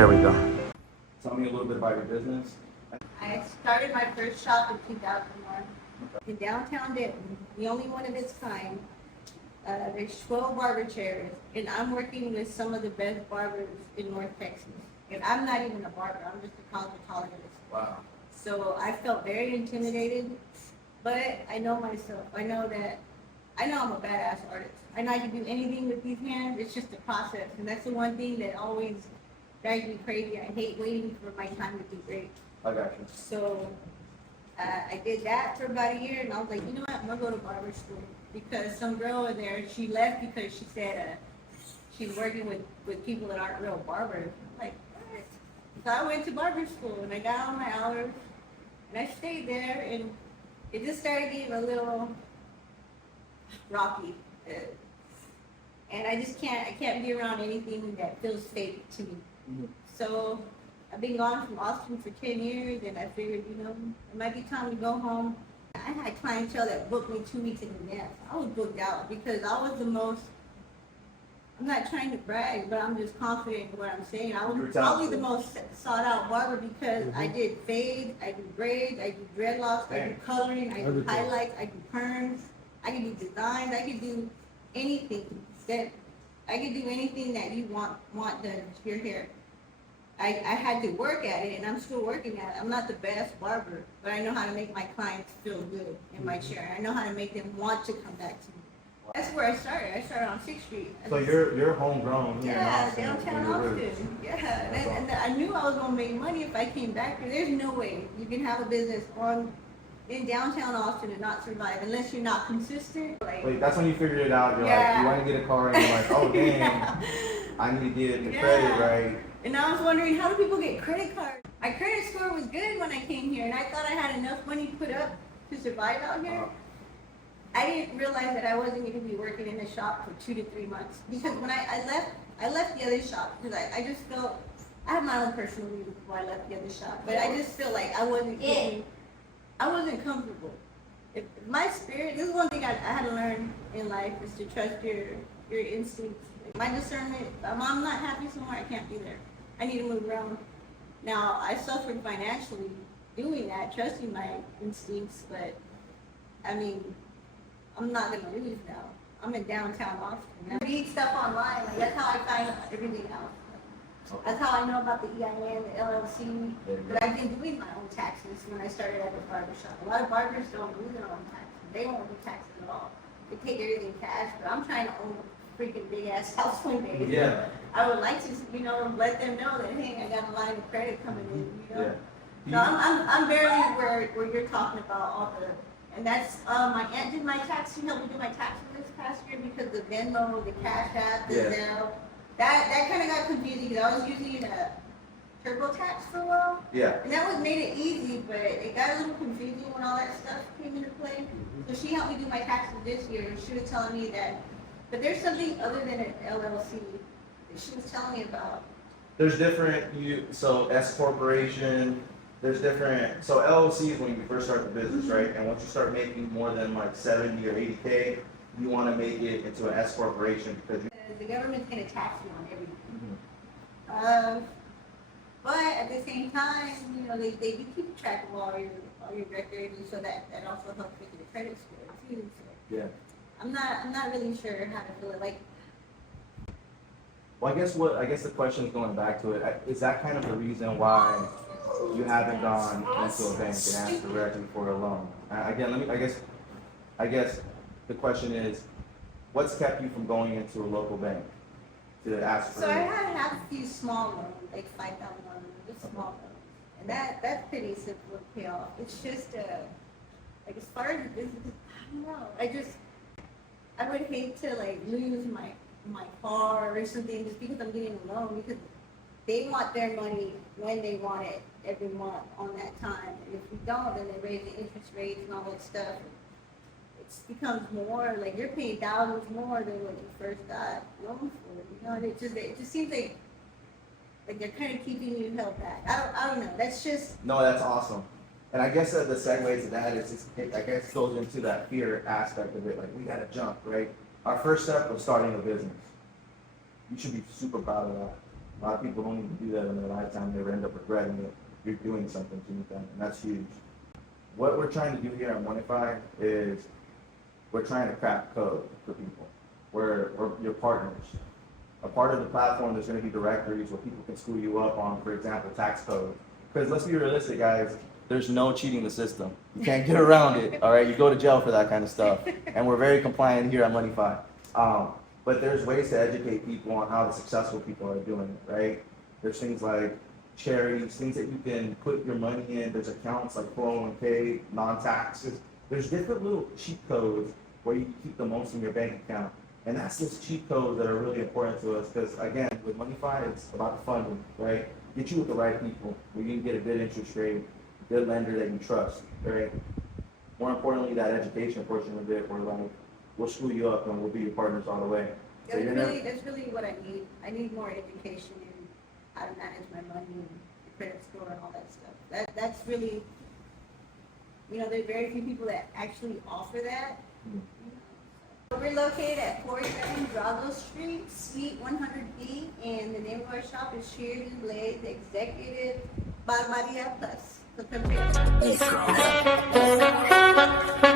There we go. Tell me a little bit about your business. I started my first shop in 2001 in downtown Denton, the only one of its kind. There's 12 barber chairs, and I'm working with some of the best barbers in North Texas. And I'm not even a barber, I'm just a cosmetologist. Wow. So I felt very intimidated, but I know myself. I know I'm a badass artist. I know I can do anything with these hands, it's just a process. And that's the one thing that always drives me crazy. I hate waiting for my time to do great. I got you. So I did that for about a year, and I was like, you know what, I'm gonna go to barber school. Because some girl in there, she left because she said she's working with people that aren't real barbers. I'm like, what? So I went to barber school, and I got on my hours, and I stayed there, and it just started getting a little rocky. And I can't be around anything that feels fake to me. Mm-hmm. So I've been gone from Austin for 10 years, and I figured, it might be time to go home. I had clientele that booked me 2 weeks in advance. I was booked out because I was I'm not trying to brag, but I'm just confident in what I'm saying. I was probably the most sought out barber because I did fades, I do braids, I do dreadlocks, I do coloring, I do highlights, I do perms, I can do designs, I can do anything that you want done to your hair. I had to work at it, and I'm still working at it. I'm not the best barber, but I know how to make my clients feel good in my chair. I know how to make them want to come back to me. That's where I started. I started on 6th Street. So you're homegrown here in Austin. Downtown Austin. Yeah, and I knew I was gonna make money if I came back here. There's no way you can have a business in downtown Austin and not survive unless you're not consistent. Wait, that's when you figured it out. You're like, you want to get a car, and you're like, oh dang, I need to get the credit right. And I was wondering, how do people get credit cards? My credit score was good when I came here, and I thought I had enough money put up to survive out here. I didn't realize that I wasn't going to be working in the shop for 2 to 3 months. Because when I left the other shop, because I just felt, I had my own personal reasons why I left the other shop, but I just felt like I wasn't comfortable. My spirit, this is one thing I had to learn in life, is to trust your instincts. My discernment, I'm not happy somewhere, I can't be there. I need to move around. Now, I suffered financially doing that, trusting my instincts, but I mean, I'm not gonna lose now. I'm in downtown Austin. I read stuff online, that's how I find everything out. That's how I know about the EIN, the LLC, but I've been doing my own taxes when I started at the barber shop. A lot of barbers don't do their own taxes. They don't do taxes at all. They take everything cash, but I'm trying to own a freaking big ass house one day. Yeah. I would like to, let them know that, hey, I got a line of credit coming in, Yeah. So I'm barely where you're talking about all the, and that's, my aunt did my tax, she helped me do my taxes this past year because the Venmo, the Cash App, the Zelle, that kind of got confusing because I was using a TurboTax for a while. Yeah. And that made it easy, but it got a little confusing when all that stuff came into play. So she helped me do my taxes this year, and she was telling me that, but there's something other than an LLC that she was telling me about. There's different, so S corporation, there's different, so LLC is when you first start the business, right? And once you start making more than like 70 or 80K, you want to make it into an S corporation because the government's going to tax you on everything. But at the same time, they do keep track of all your records, and so that also helps with your credit score too. So yeah. I'm not really sure how to feel it. Like, well, I guess the question is going back to it. Is that kind of the reason why you haven't gone into a bank and asked directly for a loan? Again, I guess the question is, what's kept you from going into a local bank to ask for? So I have a few small loans, like $5,000 loans, just small loans, and that's pretty simple to pay off. It's just like as far as the business, I don't know. I would hate to like lose my car or something just because I'm getting a loan, because they want their money when they want it every month on that time, and if we don't, then they raise the interest rates and all that stuff. It becomes more like you're paying thousands more than what you first got loans for. And it just seems like they're kind of keeping you held back. I don't know. That's just. No, that's awesome. And I guess the segue to that is, I guess, goes into that fear aspect of it. Like, we gotta jump, right? Our first step was starting a business. You should be super proud of that. A lot of people don't even do that in their lifetime. They end up regretting it. You're doing something to them, and that's huge. What we're trying to do here at MoneFi is we're trying to crack code for people. We're your partners. A part of the platform, there's going to be directories where people can school you up on, for example, tax code. Because let's be realistic, guys, there's no cheating the system. You can't get around it, all right? You go to jail for that kind of stuff. And we're very compliant here at MoneFi. But there's ways to educate people on how the successful people are doing it, right? There's things like charities, things that you can put your money in. There's accounts like 401k, non-taxes. There's different little cheat codes where you can keep the most in your bank account. And that's those cheat codes that are really important to us because, again, with MoneFi, it's about funding, right? Get you with the right people where you can get a good interest rate, a good lender that you trust, right? More importantly, that education portion of it, where like, we'll school you up and we'll be your partners all the way. So That's really what I need. I need more education in how to manage my money and the credit score and all that stuff. That's really, there are very few people that actually offer that. We're located at 47 Drago Street, Suite 100B, and the name of our shop is Shears and Blades Executive Bar Maria Plus. So come check it out.